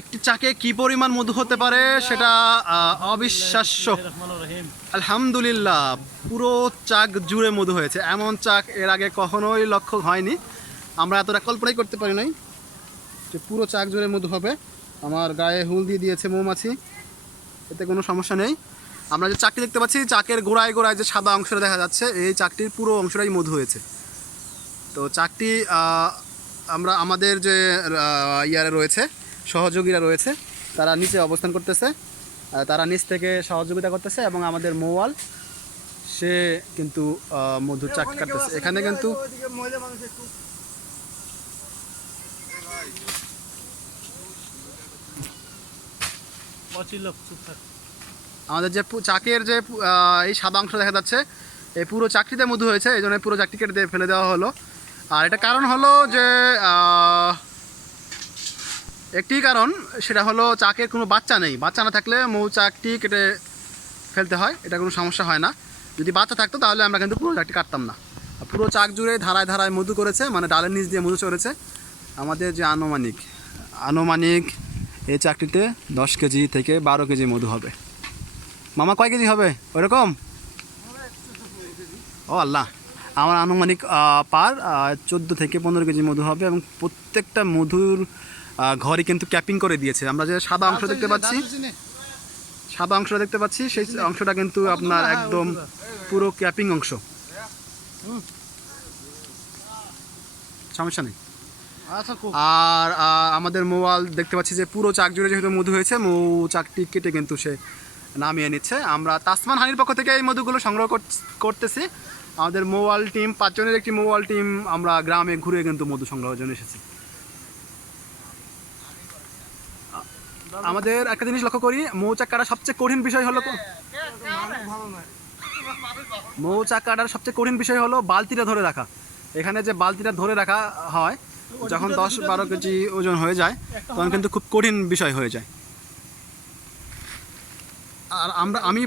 একটি চাকে কি পরিমাণ মধু হতে পারে সেটা অবিশ্বাস্য। আলহামদুলিল্লাহ, পুরো চাক জুড়ে মধু হয়েছে। এমন চাক এর আগে কখনোই লক্ষ্য হয়নি। আমরা এতটা কল্পনাই করতে পারি নাই যে পুরো চাক জুড়ে মধু হবে। আমার গায়ে হুল দিয়ে দিয়েছে মৌমাছি, এতে কোনো সমস্যা নেই। আমরা যে চাকটি দেখতে পাচ্ছি, চাকের গোড়ায় গোড়ায় যে সাদা অংশটা দেখা যাচ্ছে, এই চাকটির পুরো অংশটাই মধু হয়েছে। তো চাকটি আমরা আমাদের যে ইয়ারে রয়েছে সহযোগীরা রয়েছে তারা নিচে অবস্থান করতেছে। তারা নিচ থেকে সহযোগিতা করতেছে এবং আমাদের মৌয়াল সে কিন্তু মধুর চাক কাটতেছে। এখানে কিন্তু আমাদের যে চাকের যে এই সাদা অংশ দেখা যাচ্ছে এই পুরো চাকরিতে মধু হয়েছে এই জন্য পুরো চাকরি কেটে দিয়ে ফেলে দেওয়া হলো। আর এটা কারণ হলো যে একটি কারণ, সেটা হলো চাকের কোনো বাচ্চা নেই। বাচ্চা না থাকলে মৌচাকটি কেটে ফেলতে হয়, এটা কোনো সমস্যা হয় না। যদি বাচ্চা থাকতো তাহলে আমরা কিন্তু পুরো চাকটি কাটতাম না। পুরো চাক জুড়ে ধারায় ধারায় মধু করেছে মানে ডালের নিচ দিয়ে মধু চড়েছে। আমাদের যে আনুমানিক আনুমানিক এই চাকরিতে দশ কেজি থেকে বারো কেজি মধু হবে। মামা কয় কেজি হবে? ওরকম? ও আল্লাহ। আমার আনুমানিক পার চোদ্দ থেকে পনেরো কেজি মধু হবে এবং প্রত্যেকটা মধুর ঘরে কিন্তু ক্যাপিং করে দিয়েছে। আমরা যে সাদা অংশ দেখতে পাচ্ছি সাদা অংশটা দেখতে পাচ্ছি সেই অংশটা কিন্তু আপনার একদম পুরো ক্যাপিং অংশ। সমস্যা নেই। আচ্ছা আর আমাদের মোয়াল দেখতে পাচ্ছি যে পুরো চাক জুড়ে যেহেতু মধু হয়েছে মৌ চাকটি কেটে কিন্তু সে নামিয়ে নিচ্ছে। আমরা তাসমান হানির পক্ষ থেকে এই মধুগুলো সংগ্রহ করত- করতেছি। আমাদের মোবাইল টিম, পাঁচজনের একটি মোবাইল টিম, আমরা গ্রামে ঘুরে কিন্তু মধু সংগ্রহের জন্য এসেছি। আমাদের একটা জিনিস লক্ষ্য করি মৌচাক কাটার সবচেয়ে কঠিন বিষয় হলো মৌচাক কাটার সবচেয়ে কঠিন বিষয় হলো বালতিটা ধরে রাখা। এখানে যে বালতিটা ধরে রাখা হয়, যখন দশ বারো কেজি ওজন হয়ে যায়, তখন কিন্তু খুব কঠিন বিষয় হয়ে যায়। আর আমরা, আমি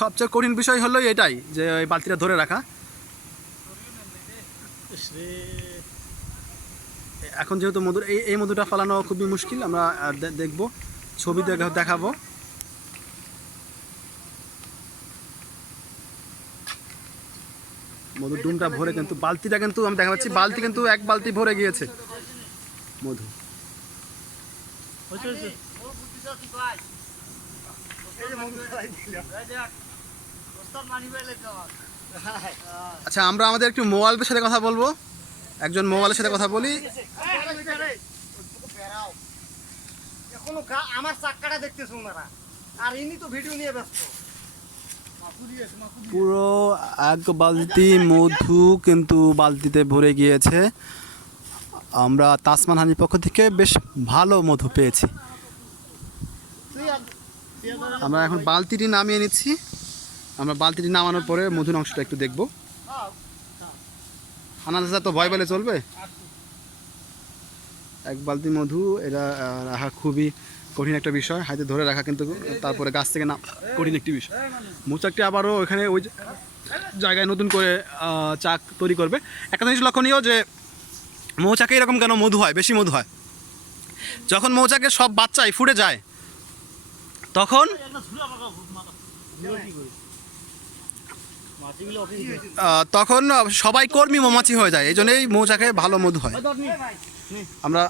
সবচেয়ে কঠিন বিষয় হলো এটাই, যে ওই বালতিটা ধরে রাখা। এখন যেহেতু মধুর, এই এই মধুটা ফেলানো খুবই মুশকিল, আমরা দেখব, ছবি দেখাবো। মধুর ডুমটা ভরে কিন্তু, বালতিটা কিন্তু আমি দেখা পাচ্ছি, বালতি কিন্তু এক বালতি ভরে গিয়েছে। মধু। আচ্ছা আমরা আমাদের একটু মোবাইলের সাথে কথা বলব। একজন মোবাইলের সাথে কথা বলি। এখনও আমার চাক্কাটা দেখতেছ ওনারা। আর ইনি তো ভিডিও নিয়ে ব্যস্ত। পুরো এক বালতি মধু কিন্তু বালতিতে ভরে গিয়েছে। আমরা তাসমান হানির পক্ষ থেকে বেশ ভালো মধু পেয়েছি। আমরা এখন বালতিটি নামিয়ে নিচ্ছি। আমরা বালতিটি নামানোর পরে মধুর অংশটা একটু দেখব। আনাদাসা তো ভয় পেলে চলবে? এক বালতি মধু, এটা রাখা খুবই কঠিন একটা বিষয়। হাতে ধরে রাখা কিন্তু তারপরে গাছ থেকে না, কঠিন একটি বিষয়। মৌচাকটি আবারও ওইখানে ওই জায়গায় নতুন করে চাক তৈরি করবে। একটা জিনিস লক্ষণীয় যে, মৌচাকে এরকম কেন মধু হয়, বেশি মধু হয়? যখন মৌচাকে সব বাচ্চাই ফুটে যায় তখন? তখন সবাই কর্মী মৌমাছি হয়ে যায় এই জন্যই মৌচাকে ভালো মধু হয়। আমরা